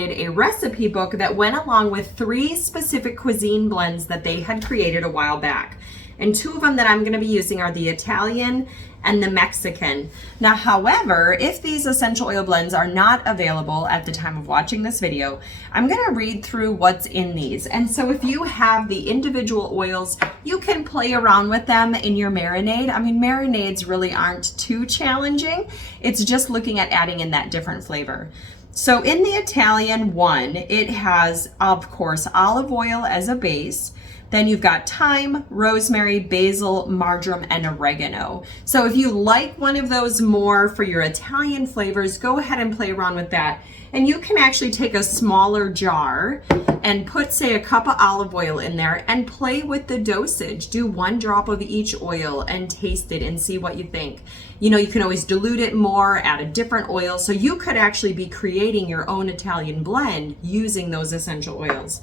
a recipe book that went along with 3 specific cuisine blends that they had created a while back. And 2 of them that I'm going to be using are the Italian and the Mexican. Now, however, if these essential oil blends are not available at the time of watching this video, I'm going to read through what's in these. And so if you have the individual oils, you can play around with them in your marinade. I mean, marinades really aren't too challenging. It's just looking at adding in that different flavor. So in the Italian one, it has, of course, olive oil as a base. Then you've got thyme, rosemary, basil, marjoram, and oregano. So if you like one of those more for your Italian flavors, go ahead and play around with that. And you can actually take a smaller jar and put, say, a cup of olive oil in there and play with the dosage. Do 1 drop of each oil and taste it and see what you think. You know, you can always dilute it more, add a different oil. So you could actually be creating your own Italian blend using those essential oils.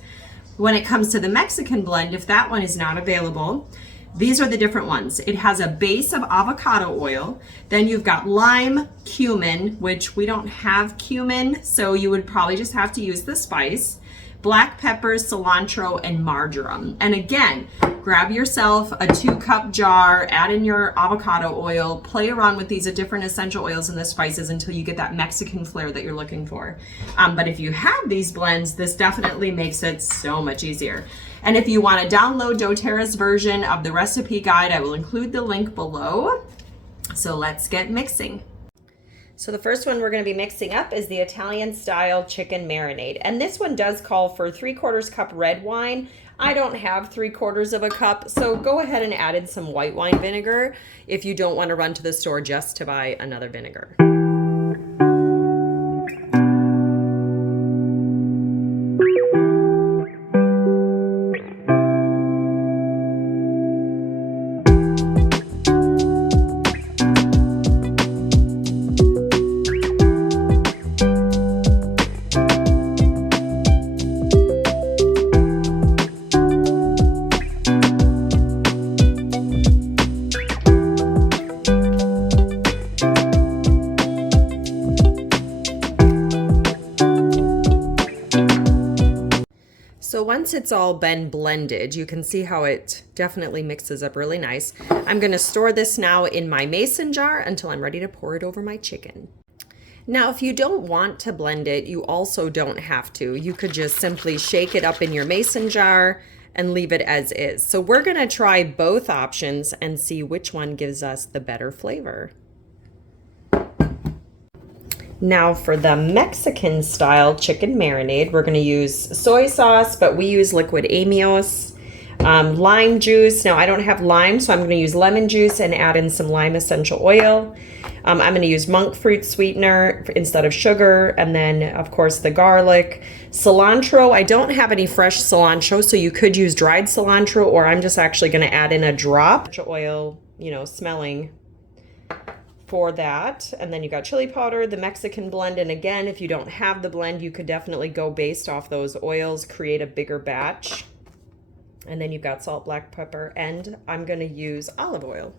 When it comes to the Mexican blend, if that one is not available, these are the different ones. It has a base of avocado oil. Then you've got lime, cumin, which we don't have cumin, so you would probably just have to use the spice. Black pepper, cilantro, and marjoram. And again, grab yourself a 2-cup jar, add in your avocado oil, play around with these different essential oils and the spices until you get that Mexican flair that you're looking for. But if you have these blends, this definitely makes it so much easier. And if you want to download doTERRA's version of the recipe guide, I will include the link below. So let's get mixing. So the first one we're going to be mixing up is the Italian style chicken marinade. And this one does call for 3/4 cup red wine. I don't have 3/4 of a cup, so go ahead and add in some white wine vinegar if you don't want to run to the store just to buy another vinegar. So once it's all been blended, you can see how it definitely mixes up really nice. I'm going to store this now in my mason jar until I'm ready to pour it over my chicken. Now, if you don't want to blend it, you also don't have to. You could just simply shake it up in your mason jar and leave it as is. So we're going to try both options and see which one gives us the better flavor. Now for the Mexican style chicken marinade, we're going to use soy sauce, but we use liquid amigos, lime juice. Now I don't have lime, so I'm going to use lemon juice and add in some lime essential oil. I'm going to use monk fruit sweetener instead of sugar, and then of course the garlic. Cilantro, I don't have any fresh cilantro, so you could use dried cilantro, or I'm just actually going to add in a drop of oil, you know, smelling for that. And then you got chili powder, the Mexican blend, and again, if you don't have the blend, you could definitely go based off those oils, create a bigger batch. And then you've got salt, black pepper, and I'm going to use olive oil.